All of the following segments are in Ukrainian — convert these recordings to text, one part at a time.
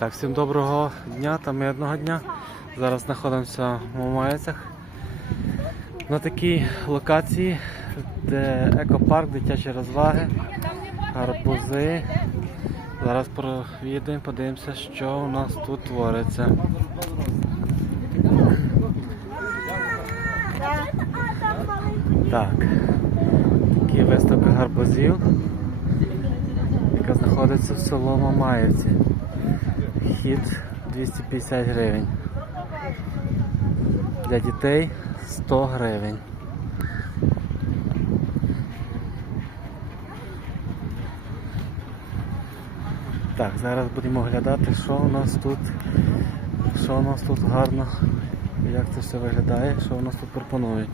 Так, всім доброго дня та мирного дня. Зараз знаходимося в Мамаєцях на такій локації, де екопарк, дитячі розваги, гарбузи. Зараз провідаємо, подивимося, що у нас тут твориться. Так, такі виставка гарбузів, яка знаходиться в село Мамаївці. Вхід 250 гривень. Для дітей 100 гривень. Так, зараз будемо оглядати, що у нас тут, що у нас тут гарно, як це все виглядає, що у нас тут пропонують.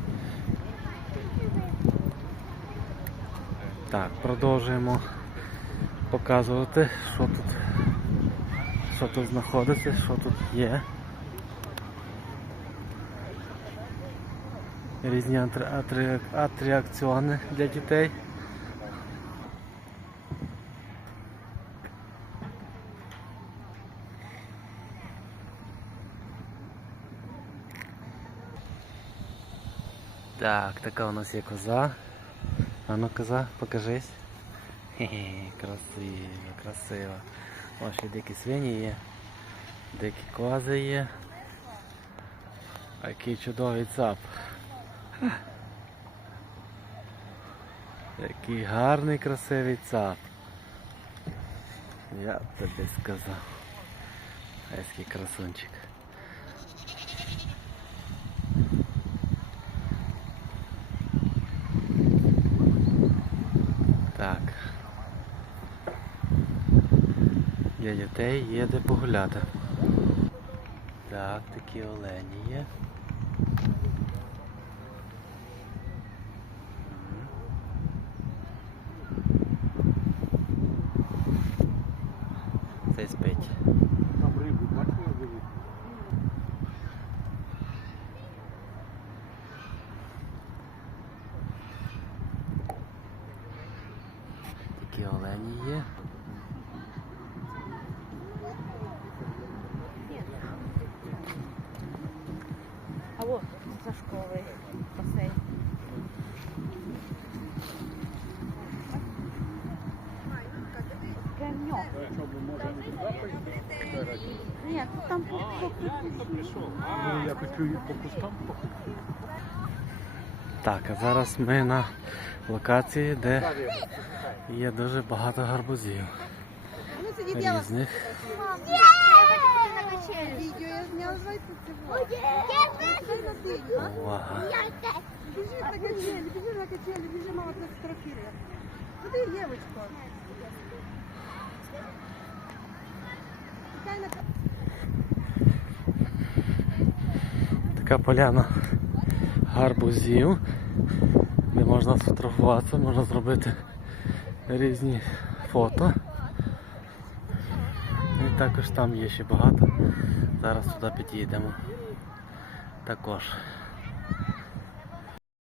Так, продовжуємо показувати, що тут що тут знаходиться, що тут є. Різні атракціони для дітей. Так, така у нас є коза. А ну коза, покажись. Хе-хе, красиво, красиво. Ще дикі свині є, дикі кози є. Який чудовий цап. Який гарний красивий цап. Я тобі сказав. А який красунчик. Так. Для дітей є де погуляти. Так, такі олені є. Цей спить. Там рибу бачили велику? Такі олені є. Сашковий басейн. Ні, тут там по Ну, я хочу по кустам. Так, а зараз ми на локації, де є дуже багато гарбузів. Різних. Бежи на качели, бежи на качели, бежи, мама. Смотри, девочка. Какая на Така поляна гарбузів, де можна сфотографуватися, можна зробити різні фото. Також там є ще багато. Зараз туди підійдемо. Також.